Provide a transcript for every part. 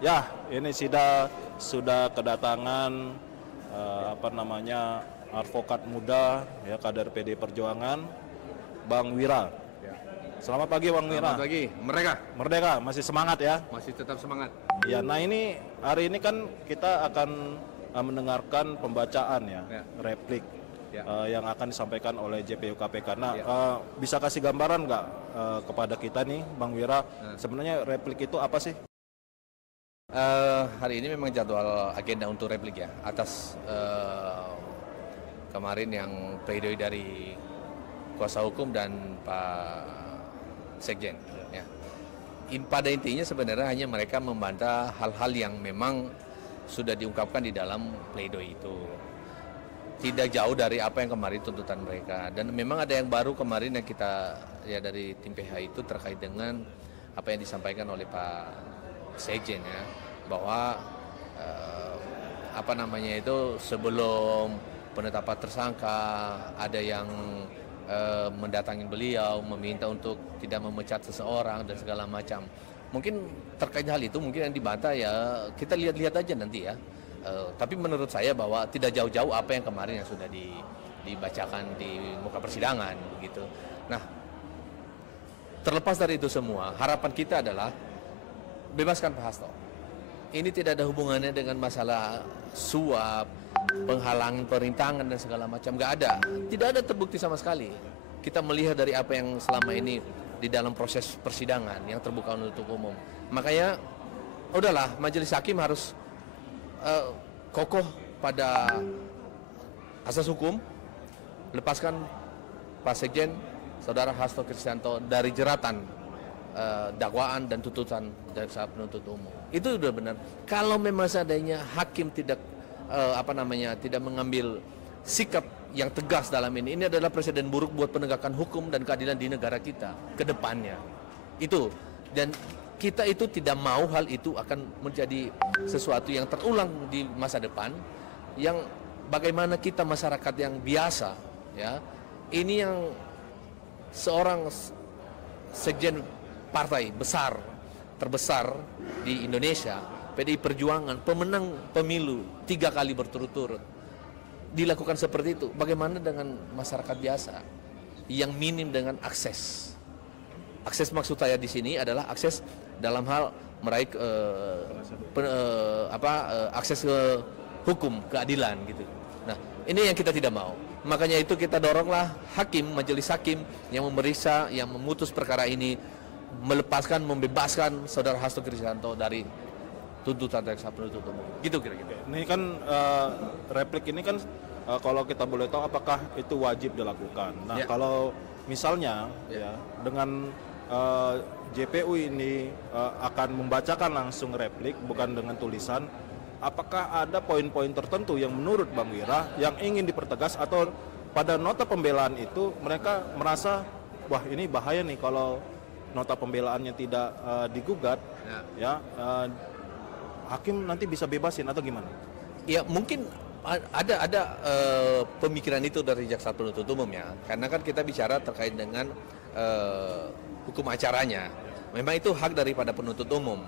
Ya, ini sudah kedatangan advokat muda ya kader PD Perjuangan, Bang Wira. Selamat pagi Bang Wira. Selamat pagi, Merdeka, masih semangat ya? masih tetap semangat. Ya, nah ini hari ini kan kita akan mendengarkan pembacaan ya, replik yang akan disampaikan oleh JPU KPK. Nah, bisa kasih gambaran nggak kepada kita nih, Bang Wira, sebenarnya replik itu apa sih? Hari ini memang jadwal agenda untuk replik ya, atas kemarin yang pledoi dari kuasa hukum dan Pak Sekjen. Ya. Pada intinya sebenarnya hanya mereka membantah hal-hal yang memang sudah diungkapkan di dalam pledoi itu. Tidak jauh dari apa yang kemarin tuntutan mereka. Dan memang ada yang baru kemarin yang kita ya dari tim PH itu terkait dengan apa yang disampaikan oleh Pak Sekjen ya, bahwa sebelum penetapan tersangka ada yang mendatangi beliau meminta untuk tidak memecat seseorang dan segala macam. Mungkin terkait hal itu mungkin yang dibantah ya kita lihat-lihat aja nanti ya. Tapi menurut saya bahwa tidak jauh-jauh apa yang kemarin yang sudah dibacakan di muka persidangan gitu. Nah, terlepas dari itu semua, harapan kita adalah bebaskan Pak Hasto. Ini tidak ada hubungannya dengan masalah suap, penghalangan perintangan dan segala macam. Nggak ada. Tidak ada terbukti sama sekali. Kita melihat dari apa yang selama ini di dalam proses persidangan yang terbuka untuk umum. Makanya, udahlah, majelis hakim harus kokoh pada asas hukum, lepaskan Pak Sekjen, Saudara Hasto Kristianto dari jeratan dakwaan dan tuntutan dari penuntut umum. Itu sudah benar. Kalau memang seandainya hakim tidak tidak mengambil sikap yang tegas dalam ini adalah presiden buruk buat penegakan hukum dan keadilan di negara kita ke depannya. Itu, dan kita itu tidak mau hal itu akan menjadi sesuatu yang terulang di masa depan, yang bagaimana kita masyarakat yang biasa ya, ini yang seorang sekjen partai besar terbesar di Indonesia, PDI Perjuangan, pemenang pemilu 3 kali berturut-turut, dilakukan seperti itu. Bagaimana dengan masyarakat biasa yang minim dengan akses? Akses maksud saya di sini adalah akses dalam hal meraih akses ke hukum, keadilan gitu. Nah, ini yang kita tidak mau. Makanya itu kita doronglah hakim, majelis hakim yang memeriksa, yang memutus perkara ini, melepaskan, membebaskan Saudara Hasto Kristianto dari tuntutan jaksa penuntut umum. Gitu kira-kira. Ini kan replik ini kan kalau kita boleh tahu apakah itu wajib dilakukan. Nah, kalau misalnya ya dengan JPU ini akan membacakan langsung replik bukan dengan tulisan, apakah ada poin-poin tertentu yang menurut Bang Wira yang ingin dipertegas, atau pada nota pembelaan itu mereka merasa wah ini bahaya nih kalau nota pembelaannya tidak digugat hakim nanti bisa bebasin atau gimana? Ya mungkin ada pemikiran itu dari jaksa penuntut umum ya, karena kan kita bicara terkait dengan hukum acaranya. Memang itu hak daripada penuntut umum.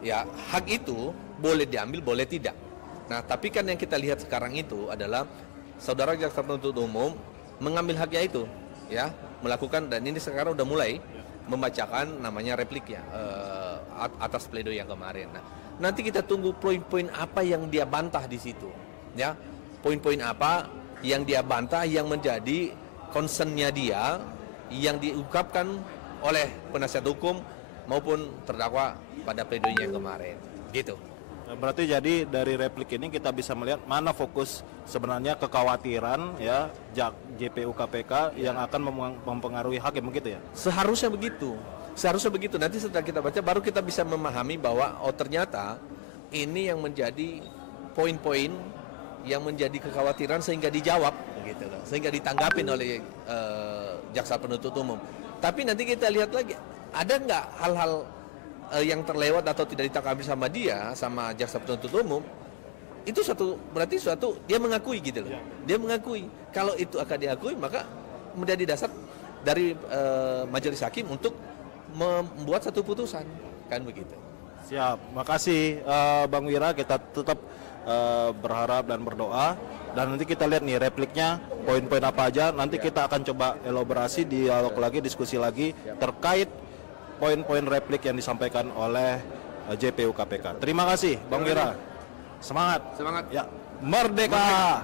Ya, hak itu boleh diambil, boleh tidak. Nah, tapi kan yang kita lihat sekarang itu adalah saudara jaksa penuntut umum mengambil haknya itu, ya, melakukan, dan ini sekarang udah mulai membacakan namanya replik ya, atas pledoi yang kemarin. Nah, nanti kita tunggu poin-poin apa yang dia bantah di situ, ya, poin-poin apa yang dia bantah yang menjadi concernnya dia yang diungkapkan oleh penasihat hukum maupun terdakwa pada pledoinya yang kemarin, gitu. Berarti jadi dari replik ini kita bisa melihat mana fokus sebenarnya kekhawatiran ya JPU KPK yang akan mempengaruhi hakim, begitu ya? Seharusnya begitu. Nanti setelah kita baca baru kita bisa memahami bahwa ternyata ini yang menjadi poin-poin yang menjadi kekhawatiran sehingga dijawab, gitu loh. Sehingga ditanggapin oleh jaksa penuntut umum. Tapi nanti kita lihat lagi, ada nggak hal-hal yang terlewat atau tidak ditanggapi sama dia, sama jaksa penuntut umum, itu berarti dia mengakui gitu loh. Dia mengakui. Kalau itu akan diakui, maka menjadi dasar dari majelis hakim untuk membuat satu putusan, kan begitu. Siap, makasih Bang Wira. Kita tetap berharap dan berdoa. Dan nanti kita lihat nih repliknya, poin-poin apa aja. Nanti kita akan coba elaborasi, dialog lagi, diskusi lagi terkait poin-poin replik yang disampaikan oleh JPU KPK. Terima kasih Bang Wira. Semangat. Semangat. Ya, merdeka.